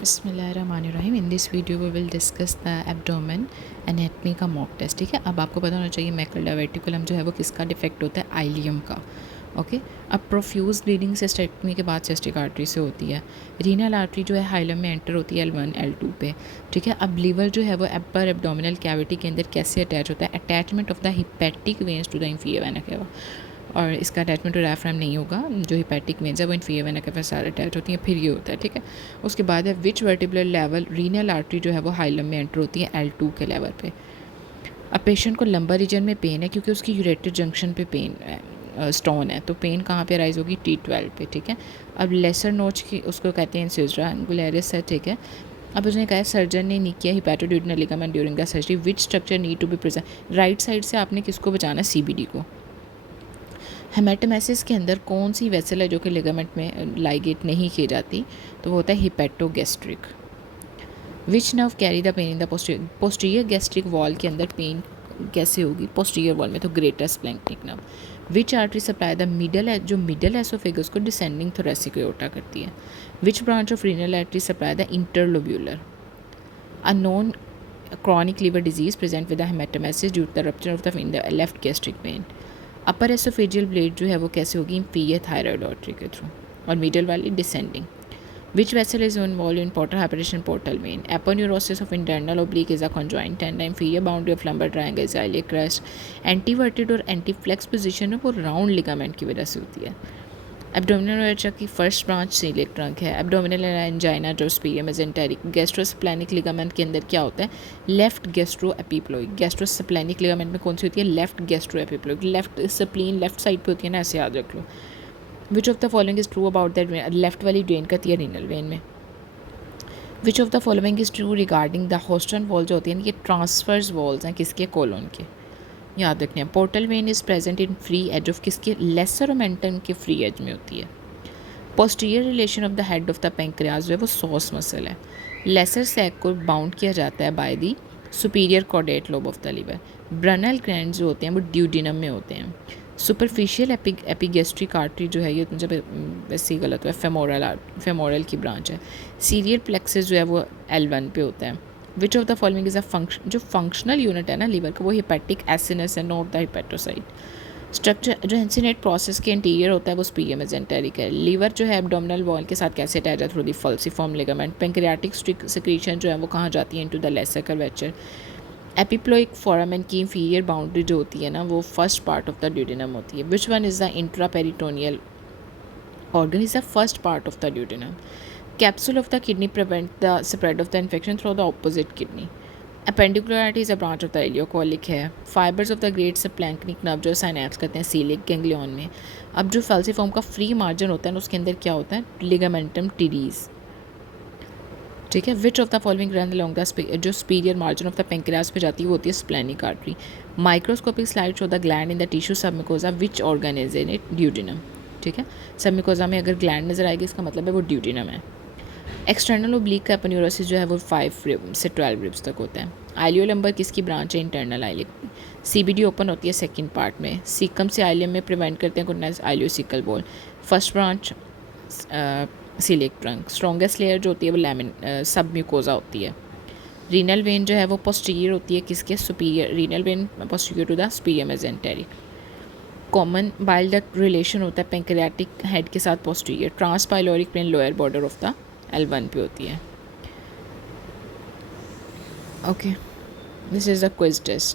बिस्मिल्लाहिर्रहमानिर्रहीम। In this video we will discuss the abdomen anatomy का mock test. ठीक है, अब आपको पता होना चाहिए मैकल डायवर्टिकुलम जो है वो किसका डिफेक्ट होता है, आइलियम का। ओके, अब प्रोफ्यूज ब्लीडिंग सिस्टेक्टमी के बाद सिस्टिक आर्टरी से होती है। रीनल आर्टरी जो है हाइलम में एंटर होती है L1 L2 पे। ठीक है, अब लीवर जो है वो अपर एब्डोमिनल कैविटी के अंदर कैसे अटैच होता है, attachment of the hepatic veins to the inferior vena cava, और इसका अटैचमेंट टू डायफ्राम नहीं होगा। जो हिपैटिक वेन्स है वो इंफीरियर वेना केवा सारे अटैच होती हैं, फिर ये होता है। ठीक है, उसके बाद है विच वर्टिब्रल लेवल रीनल आर्टरी जो है वो हाइलम में एंटर होती है L2 के लेवल पे। अब पेशेंट को लंबर रीजन में पेन है क्योंकि उसकी यूरेटर जंक्शन पे पेन स्टोन है, तो पेन कहाँ पे राइज होगी, T12 पे। ठीक है, अब लेसर नोच की उसको कहते हैं इंसिजरा एंगुलरिस है। ठीक है, अब उसने कहा सर्जन ने नहीं किया hepatoduodenal ligament during the surgery, which structure need to be present. Right side से आपने किसको बचाना, CBD को। हेमेटोमेसिस के अंदर कौन सी वेसल है जो कि लिगामेंट में लाइगेट नहीं की जाती, तो वो होता है hepatogastric. Which nerve carry the pain in the posterior gastric wall के अंदर पेन कैसे होगी, पोस्टीरियर वॉल में, तो greater splanchnic nerve. Which artery supply the middle, जो मिडल एसोफेगस को डिसेंडिंग थोरेसिक एओर्टा करती है। Which branch of renal artery supply the interlobular. A non chronic liver disease present with a hematemesis due to the rupture of the left gastric vein। Upper oesophageal blade जो है वो कैसे होगी, inferior thyroid artery के through, और middle वाली descending. Which vessel is involve in portal hypertension portal vein. Aponeurosis of internal oblique is a conjoint tendon, inferior boundary of lumbar triangle iliac crest. Anteverted और anteflex position है वो round ligament की वजह से होती है। Abdominal aorta की first branch coeliac trunk है। एब्डोमिनल एंजाइना जोस्पीरियम मेसेंटेरिक। गैस्ट्रोस्प्लैनिक लिगामेंट के अंदर क्या होता है, left gastroepiploic. Gastrosplenic ligament में कौन सी होती है, left gastroepiploic. Left spleen left side पे होती है ना, ऐसे याद रख लो। Which of the following is true about that vein, left वाली ड्रेन करती है रीनल वेन में। Which of the following is true regarding the होस्टन wall जो होती है ना, ये ट्रांसफर्स वॉल्स हैं किसके, कोलोन के, याद रखने हैं। Portal vein is present in free edge of किसके, लेसर ओमेंटम के फ्री एज में होती है। Posterior relation of the head of the pancreas जो है वो सॉस मसल है। लेसर सैक को बाउंड किया जाता है by the superior caudate lobe of the liver. Brunner gland जो होते हैं वो ड्यूडिनम में होते हैं। सुपरफिशियल एपिगेस्ट्रिक आर्टरी जो है ये जब वैसे ही गलत हुआ, फेमोरल की ब्रांच है। सीरियल प्लेक्सस जो है वो L1 पे होता है। Which of the following is a function, जो फंक्शनल यूनिट है ना लीवर का, वो हिपैटिक एसिनस है, नॉट द हिपैटोसाइट। स्ट्रक्चर जो इंसिनेट प्रोसेस के इंटीरियर होता है वो स्पीरियम मेसेंटेरिक है। लीवर जो है एब्डोमिनल वॉल के साथ कैसे अटैच है, through the falciform ligament. Pancreatic secretion जो है वो कहाँ जाती है, into the lesser curvature. Epiploic foramen की इंफीरियर बाउंड्री जो होती है ना वो first part of the duodenum होती है। Which one is the intraperitoneal organ is the first part of the duodenum। Capsule of the kidney prevent the spread of the infection through the opposite kidney। Appendicularity is a branch of the ileocolic है। Fibers of the great subclavicular nerve जो synapse करते हैं coeliac ganglion में। अब जो फल्सिफॉर्म का free margin होता है ना उसके अंदर क्या होता है, लिगामेंटम टीरीज। ठीक है, which of the following run along the, जो superior margin of the pancreas पे जाती है वो होती है splenic artery. Microscopic slide show the gland in the tissue submucosa, which organ is in it, duodenum. ठीक है, सबमिकोजा में अगर ग्लैंड नजर आएगी इसका मतलब है वो ड्यूडिनम है। एक्सटर्नल ओब्लिक का एपोन्यूरोसिस जो है वो 5 से 12 रिब्स तक होता है। आइलियो लंबर किसकी ब्रांच है, इंटरनल आइलिक। CBD ओपन होती है सेकंड पार्ट में। सीकम से आइलियम में प्रिवेंट करते हैं कुटनेस, ileocaecal valve. First branch coeliac trunk. Strongest layer जो होती है वो लैमिन सब म्यूकोजा होती है। रीनल वेन जो है वो पोस्टीरियर होती है किसके, superior. Renal vein posterior to the superior mesenteric. Common bile duct relation होता है पेंक्रियाटिक हेड के साथ posterior. Transpyloric plane lower border of the L1 पे होती है। Okay, this is the quiz test.